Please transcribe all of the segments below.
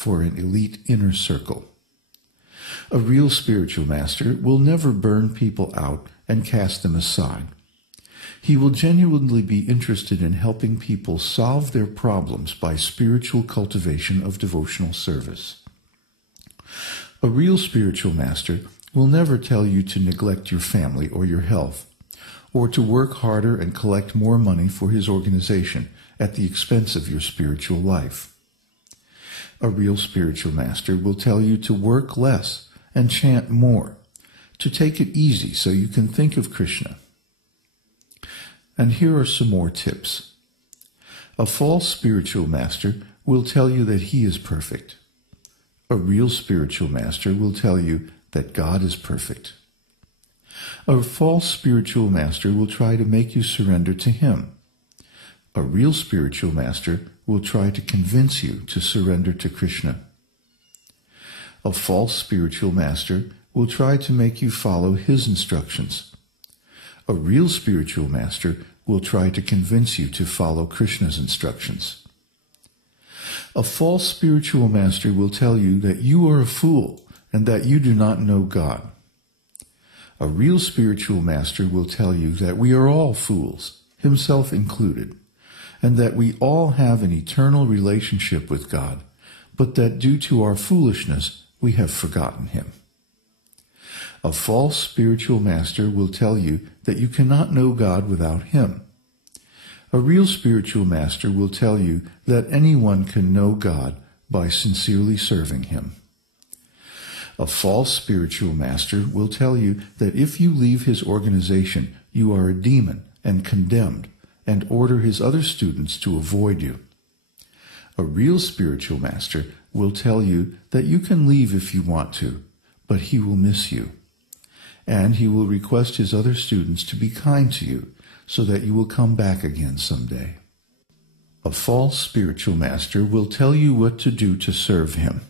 for an elite inner circle. A real spiritual master will never burn people out and cast them aside. He will genuinely be interested in helping people solve their problems by spiritual cultivation of devotional service. A real spiritual master will never tell you to neglect your family or your health, or to work harder and collect more money for his organization at the expense of your spiritual life. A real spiritual master will tell you to work less and chant more, to take it easy so you can think of Kṛṣṇa. And here are some more tips. A false spiritual master will tell you that he is perfect. A real spiritual master will tell you that God is perfect. A false spiritual master will try to make you surrender to him. A real spiritual master will try to convince you to surrender to Kṛṣṇa. A false spiritual master will try to make you follow his instructions. A real spiritual master will try to convince you to follow Kṛṣṇa's instructions. A false spiritual master will tell you that you are a fool and that you do not know God. A real spiritual master will tell you that we are all fools, himself included, and that we all have an eternal relationship with God, but that due to our foolishness, we have forgotten him. A false spiritual master will tell you that you cannot know God without him. A real spiritual master will tell you that anyone can know God by sincerely serving him. A false spiritual master will tell you that if you leave his organization, you are a demon and condemned, and order his other students to avoid you. A real spiritual master will tell you that you can leave if you want to, but he will miss you. And he will request his other students to be kind to you, so that you will come back again someday. A false spiritual master will tell you what to do to serve him.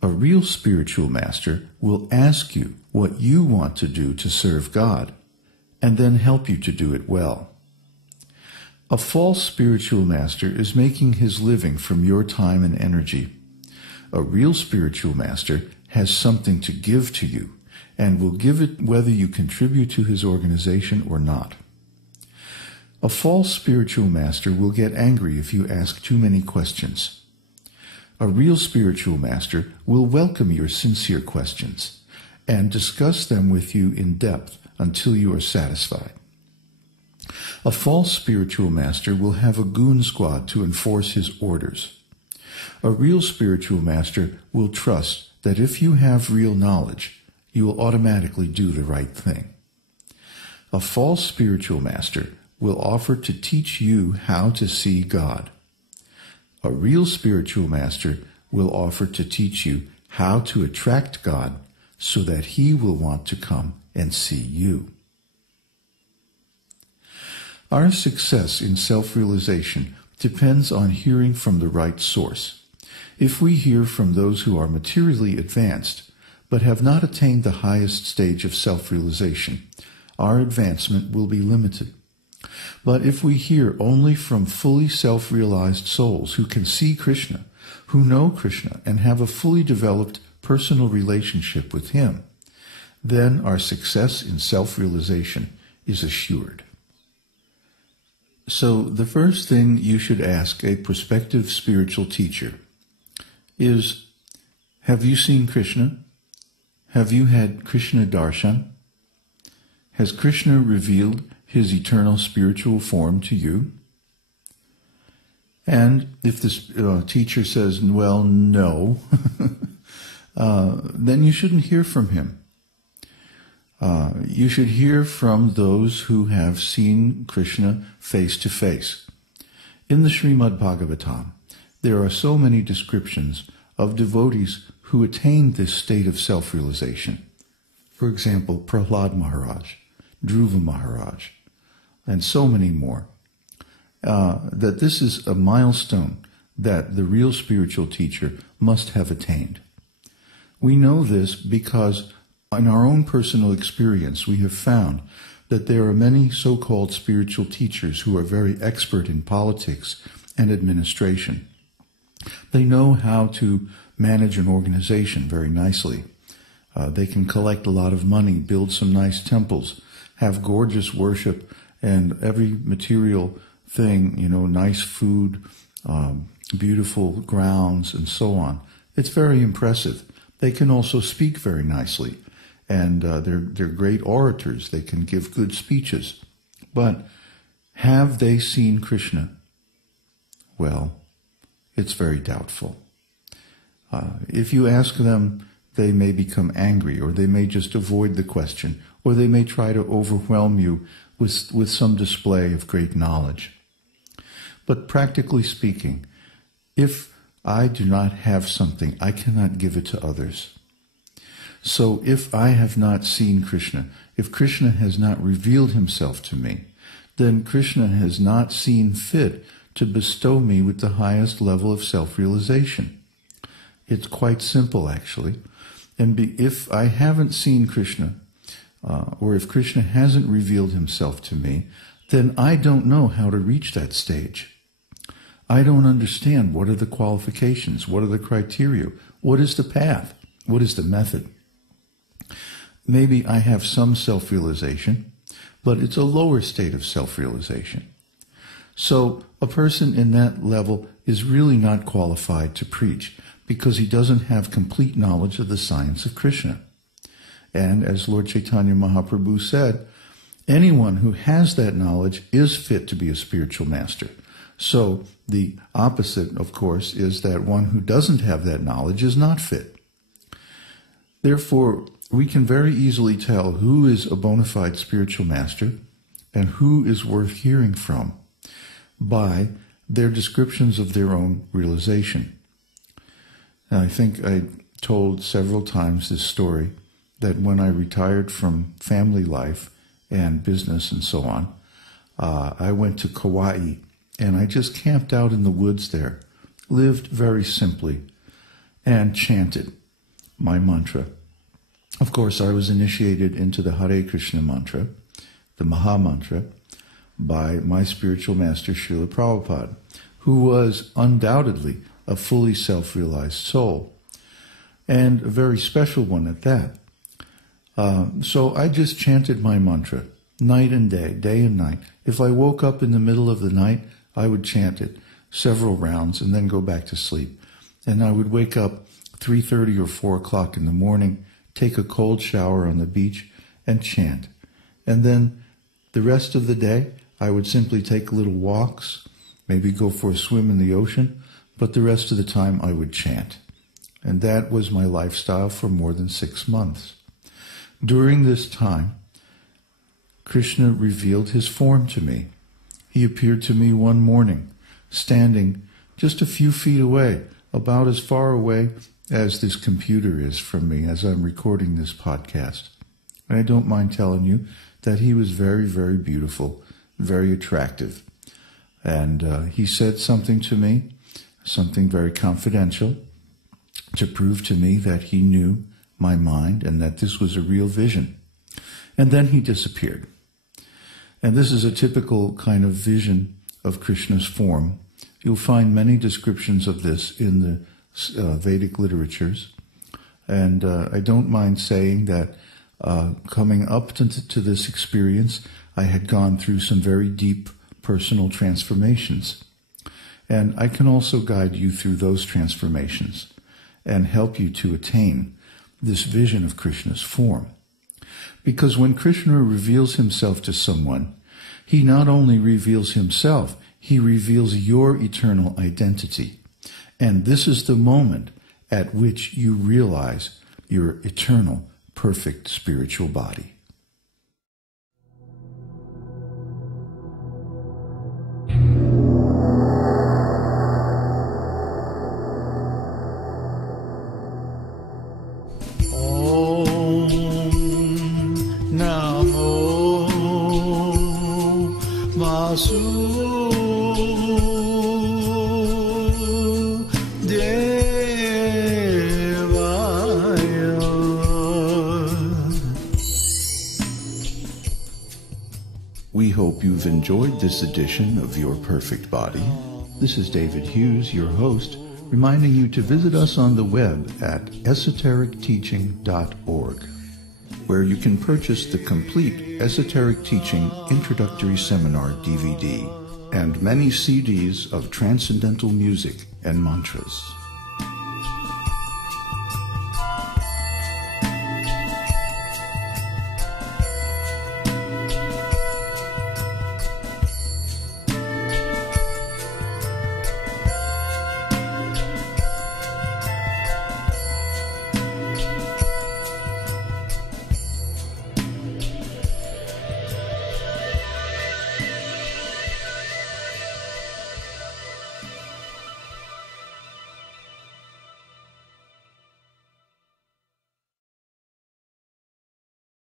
A real spiritual master will ask you what you want to do to serve God, and then help you to do it well. A false spiritual master is making his living from your time and energy. A real spiritual master has something to give to you, and will give it whether you contribute to his organization or not. A false spiritual master will get angry if you ask too many questions. A real spiritual master will welcome your sincere questions and discuss them with you in depth until you are satisfied. A false spiritual master will have a goon squad to enforce his orders. A real spiritual master will trust that if you have real knowledge, you will automatically do the right thing. A false spiritual master will offer to teach you how to see God. A real spiritual master will offer to teach you how to attract God so that he will want to come and see you. Our success in self-realization depends on hearing from the right source. If we hear from those who are materially advanced, but have not attained the highest stage of self-realization, our advancement will be limited. But if we hear only from fully self-realized souls who can see Kṛṣṇa, who know Kṛṣṇa, and have a fully developed personal relationship with him, then our success in self-realization is assured. So the first thing you should ask a prospective spiritual teacher is, have you seen Kṛṣṇa? Have you had Kṛṣṇa darshan? Has Kṛṣṇa revealed his eternal spiritual form to you? And if this teacher says, well, no, then you shouldn't hear from him. You should hear from those who have seen Kṛṣṇa face to face. In the Śrīmad-Bhāgavatam, there are so many descriptions of devotees who attained this state of self-realization. For example, Prahlad Maharaj, Dhruva Maharaj, and so many more. That this is a milestone that the real spiritual teacher must have attained. We know this because in our own personal experience, we have found that there are many so-called spiritual teachers who are very expert in politics and administration, They know how to manage an organization very nicely. They can collect a lot of money, build some nice temples, have gorgeous worship, and every material thing, nice food, beautiful grounds, and so on. It's very impressive. They can also speak very nicely, and they're great orators. They can give good speeches. But have they seen Kṛṣṇa? Well, it's very doubtful. If you ask them, they may become angry, or they may just avoid the question, or they may try to overwhelm you with some display of great knowledge. But practically speaking, if I do not have something, I cannot give it to others. So if I have not seen Kṛṣṇa, if Kṛṣṇa has not revealed himself to me, then Kṛṣṇa has not seen fit to bestow me with the highest level of self-realization. It's quite simple, actually. And if I haven't seen Kṛṣṇa, or if Kṛṣṇa hasn't revealed himself to me, then I don't know how to reach that stage. I don't understand what are the qualifications, what are the criteria, what is the path, what is the method. Maybe I have some self-realization, but it's a lower state of self-realization. So a person in that level is really not qualified to preach because he doesn't have complete knowledge of the science of Kṛṣṇa. And as Lord Chaitanya Mahaprabhu said, anyone who has that knowledge is fit to be a spiritual master. So the opposite, of course, is that one who doesn't have that knowledge is not fit. Therefore, we can very easily tell who is a bona fide spiritual master and who is worth hearing from by their descriptions of their own realization. And I think I told several times this story, that when I retired from family life and business and so on, I went to Kauai, and I just camped out in the woods there, lived very simply, and chanted my mantra. Of course, I was initiated into the Hare Krishna mantra, the Maha Mantra, by my spiritual master, Srila Prabhupada, who was undoubtedly a fully self-realized soul, and a very special one at that. So I just chanted my mantra, night and day and night. If I woke up in the middle of the night, I would chant it several rounds and then go back to sleep. And I would wake up 3:30 or 4 o'clock in the morning, take a cold shower on the beach, and chant. And then the rest of the day, I would simply take little walks, maybe go for a swim in the ocean, but the rest of the time I would chant. And that was my lifestyle for more than 6 months. During this time, Kṛṣṇa revealed his form to me. He appeared to me one morning, standing just a few feet away, about as far away as this computer is from me as I'm recording this podcast. And I don't mind telling you that he was very, very beautiful, very attractive. And he said something to me, something very confidential, to prove to me that he knew my mind and that this was a real vision. And then he disappeared. And this is a typical kind of vision of Kṛṣṇa's form. You'll find many descriptions of this in the Vedic literatures. And I don't mind saying that coming up to this experience, I had gone through some very deep personal transformations. And I can also guide you through those transformations and help you to attain this vision of Kṛṣṇa's form. Because when Kṛṣṇa reveals himself to someone, he not only reveals himself, he reveals your eternal identity. And this is the moment at which you realize your eternal, perfect spiritual body. We hope you've enjoyed this edition of Your Perfect Body. This is David Hughes, your host reminding you to visit us on the web at esotericteaching.org, where you can purchase the complete Esoteric Teaching Introductory Seminar DVD and many CDs of transcendental music and mantras.